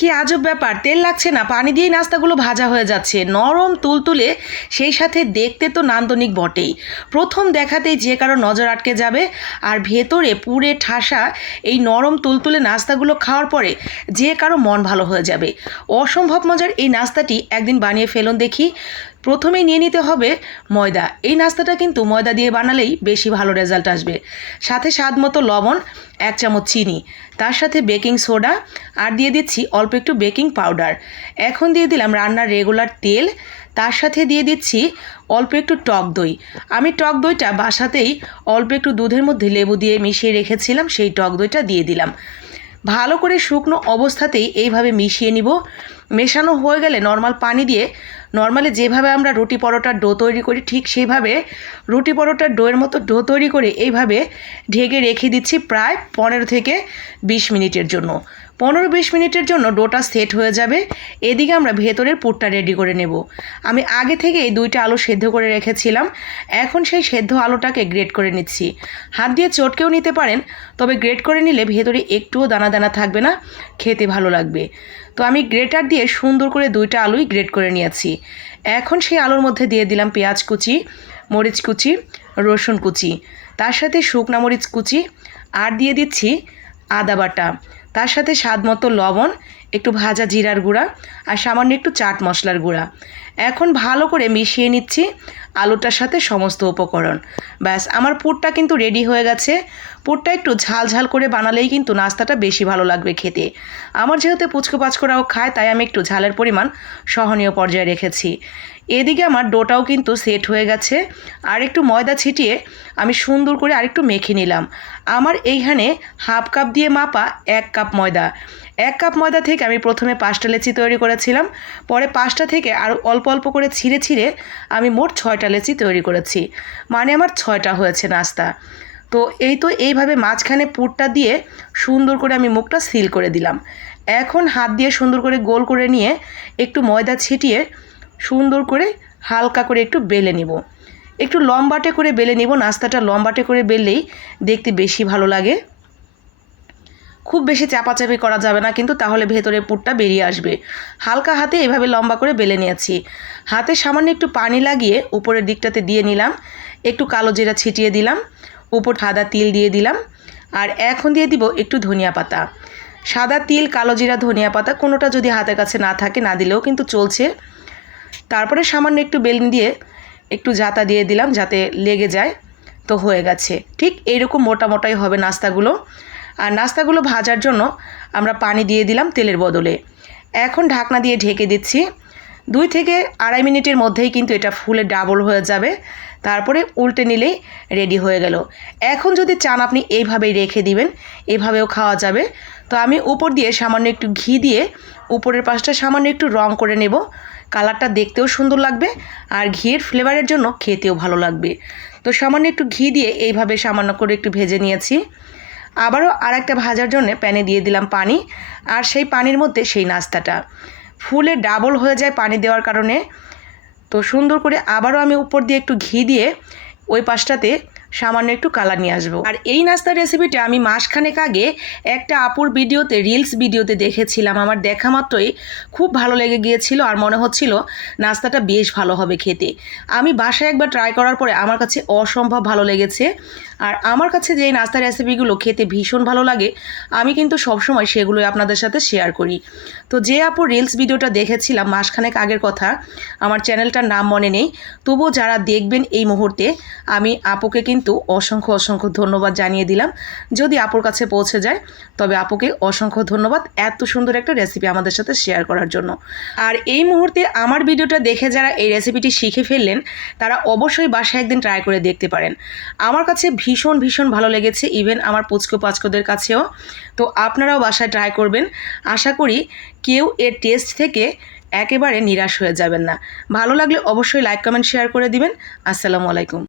কি আজব ব্যাপার, তেল লাগছে না, পানি দিয়েই নাস্তাগুলো ভাজা হয়ে যাচ্ছে, নরম তুলতুলে, সেই সাথে দেখতে তো নান্দনিক বটেই। প্রথম দেখাতেই যে কারো নজর আটকে যাবে। আর ভেতরে পুরে ঠাসা এই নরম তুলতুলে নাস্তাগুলো খাওয়ার পরে যে কারো মন ভালো হয়ে যাবে। অসম্ভব মজার এই নাস্তাটি একদিন বানিয়ে ফেলুন দেখি। প্রথমেই নিয়ে নিতে হবে ময়দা। এই নাস্তাটা কিন্তু ময়দা দিয়ে বানালেই বেশি ভালো রেজাল্ট আসবে। সাথে স্বাদ মতো লবণ, 1 চামচ চিনি, তার সাথে বেকিং সোডা, আর দিয়ে দিচ্ছি অল্প একটু বেকিং পাউডার। এখন দিয়ে দিলাম রান্নার রেগুলার তেল, তার সাথে দিয়ে দিচ্ছি অল্প একটু টক দই। আমি টক দইটা বাসাতেই অল্প একটু দুধের মধ্যে লেবু দিয়ে মিশিয়ে রেখেছিলাম, সেই টক দইটা দিয়ে দিলাম। ভালো করে শুকনো অবস্থাতেই এইভাবে মিশিয়ে নিব। মেশানো হয়ে গেলে নর্মাল পানি দিয়ে, নর্মালি যেভাবে আমরা রুটি পরোটার ডো তৈরি করি ঠিক সেইভাবে রুটি পরোটার ডোয়ের মতো ডো তৈরি করে এইভাবে ঢেকে রেখে দিচ্ছি প্রায় 15 থেকে 20 মিনিটের জন্য। 15-20 মিনিটের জন্য ডোটা সেট হয়ে যাবে। এদিকে আমরা ভেতরের পুরটা রেডি করে নেব। আমি আগে থেকে এই 2টা আলু সেদ্ধ করে রেখেছিলাম। এখন সেই সেদ্ধ আলুটাকে গ্রেট করে নিচ্ছি। হাত দিয়ে চটকেও নিতে পারেন, তবে গ্রেট করে নিলে ভেতরে একটুও দানা দানা থাকবে না, খেতে ভালো লাগবে। তো আমি গ্রেটার দিয়ে সুন্দর করে 2টা আলুই গ্রেট করে নিয়েছি। এখন সেই আলুর মধ্যে দিয়ে দিলাম পেঁয়াজ কুচি, মরিচ কুচি, রসুন কুচি, তার সাথে শুকনা মরিচ কুচি, আর দিয়ে দিচ্ছি আদা বাটা, তার সাথে স্বাদ মতো লবণ, একটু ভাজা জিরার গুঁড়া, আর সামান্য একটু চাট মশলার গুঁড়া। এখন ভালো করে মিশিয়ে নিচ্ছি আলুটার সাথে সমস্ত উপকরণ। ব্যাস, আমার পুরটা কিন্তু রেডি হয়ে গেছে। পুরটা একটু ঝাল ঝাল করে বানালেই কিন্তু নাস্তাটা বেশি ভালো লাগবে খেতে। আমার যেহেতু পুচকো পাচকোরাও খায়, তাই আমি একটু ঝালের পরিমাণ সহনীয় পর্যায়ে রেখেছি। এদিকে আমার ডোটাও কিন্তু সেট হয়ে গেছে। আর একটু ময়দা ছিটিয়ে আমি সুন্দর করে আরেকটু মেখে নিলাম। আমার এইখানে হাফ কাপ দিয়ে মাপা 1 কাপ ময়দা। 1 কাপ ময়দা থেকে আমি প্রথমে 5টা লেচি তৈরি করেছিলাম, পরে 5টা থেকে আর অল্প অল্প করে ছিঁড়ে ছিঁড়ে আমি মোট 6টা লেচি তৈরি করেছি। মানে আমার 6টা হয়েছে নাস্তা। তো এইভাবে মাঝখানে পুরটা দিয়ে সুন্দর করে আমি মুখটা সিল করে দিলাম। এখন হাত দিয়ে সুন্দর করে গোল করে নিয়ে একটু ময়দা ছিটিয়ে সুন্দর করে হালকা করে একটু বেলে নিব। একটু লম্বাটে করে বেলে নিব। নাস্তাটা লম্বাটে করে বেললেই দেখতে বেশি ভালো লাগে। খুব বেশি চাপাচাপি করা যাবে না কিন্তু, তাহলে ভেতরে পুরটা বেরিয়ে আসবে। হালকা হাতে এভাবে লম্বা করে বেলে নিয়েছি। হাতে সামান্য একটু পানি লাগিয়ে উপরের দিকটাতে দিয়ে নিলাম। একটু কালো জিরা ছিটিয়ে দিলাম, উপর সাদা তিল দিয়ে দিলাম, আর এখন দিয়ে দিব একটু ধনিয়া পাতা। সাদা তিল, কালো জিরা, ধনিয়া পাতা কোনোটা যদি হাতের কাছে না থাকে না দিলেও কিন্তু চলছে। তারপরে সামান্য একটু বেলুন দিয়ে একটু জাতা দিয়ে দিলাম যাতে লেগে যায়। তো হয়ে গেছে। ঠিক এইরকম মোটা মোটাই হবে নাস্তাগুলো। আর নাস্তাগুলো ভাজার জন্য আমরা পানি দিয়ে দিলাম তেলের বদলে। এখন ঢাকনা দিয়ে ঢেকে দিচ্ছি। 2 থেকে 2.5 মিনিটের মধ্যেই কিন্তু এটা ফুলে ডাবল হয়ে যাবে। তারপরে উল্টে নিলেই রেডি হয়ে গেল। এখন যদি চান আপনি এইভাবেই রেখে দিবেন, এভাবেও খাওয়া যাবে। তো আমি উপর দিয়ে সামান্য একটু ঘি দিয়ে উপরের পাশটা সামান্য একটু রং করে নেব। কালারটা দেখতেও সুন্দর লাগবে, আর ঘিয়ের ফ্লেভারের জন্য খেতেও ভালো লাগবে। তো সামান্য একটু ঘি দিয়ে এইভাবে সামান্য করে একটু ভেজে নিয়েছি। আবারও আরেকটা ভাজার জন্য প্যানে দিয়ে দিলাম পানি, আর সেই পানির মধ্যে সেই নাস্তাটা ফুলে ডাবল হয়ে যায় পানি দেওয়ার কারণে। তো সুন্দর করে আবারও আমি উপর দিয়ে একটু ঘি দিয়ে ওই পাশটাতে সামান্য একটু কালার নিয়ে আসবো। আর এই নাস্তার রেসিপিটা আমি মাসখানেক আগে একটা আপুর ভিডিওতে, রিলস ভিডিওতে দেখেছিলাম। আমার দেখা মাত্রই খুব ভালো লেগে গিয়েছিল, আর মনে হচ্ছিল নাস্তাটা বেশ ভালো হবে খেতে। আমি বাসায় একবার ট্রাই করার পরে আমার কাছে অসম্ভব ভালো লেগেছে। আর আমার কাছে যে নাস্তার রেসিপিগুলো খেতে ভীষণ ভালো লাগে, আমি কিন্তু সবসময় সেগুলোই আপনাদের সাথে শেয়ার করি। তো যে আপুর রিলস ভিডিওটা দেখেছিলাম মাসখানেক আগের কথা, আমার চ্যানেলটার নাম মনে নেই, তবুও যারা দেখবেন এই মুহূর্তে আমি আপুকে কিন্তু অসংখ্য অসংখ্য ধন্যবাদ জানিয়ে দিলাম। যদি আপুর কাছে পৌঁছে যায় তবে আপুকে অসংখ্য ধন্যবাদ এত সুন্দর একটা রেসিপি আমাদের সাথে শেয়ার করার জন্য। আর এই মুহূর্তে আমার ভিডিওটা দেখে যারা এই রেসিপিটি শিখে ফেললেন তারা অবশ্যই বাসায় একদিন ট্রাই করে দেখতে পারেন। আমার কাছে ভীষণ ভীষণ ভালো লেগেছে, ইভেন আমার পুচকো পাচকোদের কাছেও। তো আপনারাও বাসায় ট্রাই করবেন। আশা করি কেউ এর টেস্ট থেকে একেবারে নিরাশ হয়ে যাবেন না। ভালো লাগলে অবশ্যই লাইক, কমেন্ট, শেয়ার করে দিবেন। আসসালামু আলাইকুম।